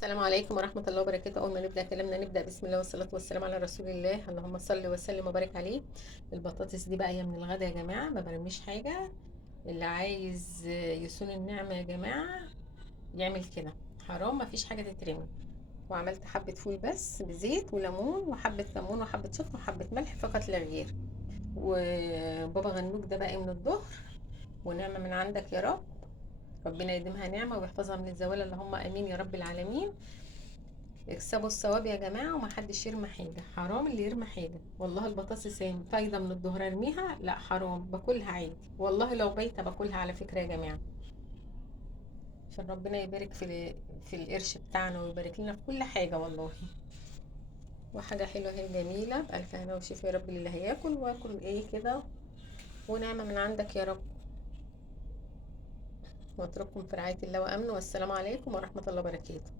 السلام عليكم ورحمة الله وبركاته. أول ما نبدأ كلامنا نبدأ بسم الله والصلاة والسلام على رسول الله، اللهم صل وسلم وبارك عليه. البطاطس دي بقى هي من الغدا يا جماعة، ما برميش حاجة. اللي عايز يصون النعمة يا جماعة يعمل كده، حرام ما فيش حاجة تترمي. وعملت حبة فول بس بزيت وليمون وحبة كمون وحبة شطة وحبة ملح فقط لا غير. وبابا غنوج ده بقى من الظهر، ونعمة من عندك يا رب. ربنا يديمها نعمة ويحفظها من الزوال، اللهم امين يا رب العالمين. اكسبوا الصواب يا جماعة، ومحدش يرمي حاجة، حرام اللي يرمي حاجة. والله البطاطس فايدة من الظهر ارميها؟ لا حرام، باكلها عادي والله، لو بايتة باكلها على فكرة يا جماعة. عشان ربنا يبارك في القرش بتاعنا ويبارك لنا في كل حاجة والله. وحاجة حلوة هي جميلة بألف هنا وشفا يا رب للي هياكل واكل ايه كده. ونعمة من عندك يا رب. واترككم في رعاية الله وأمنه، والسلام عليكم ورحمة الله وبركاته.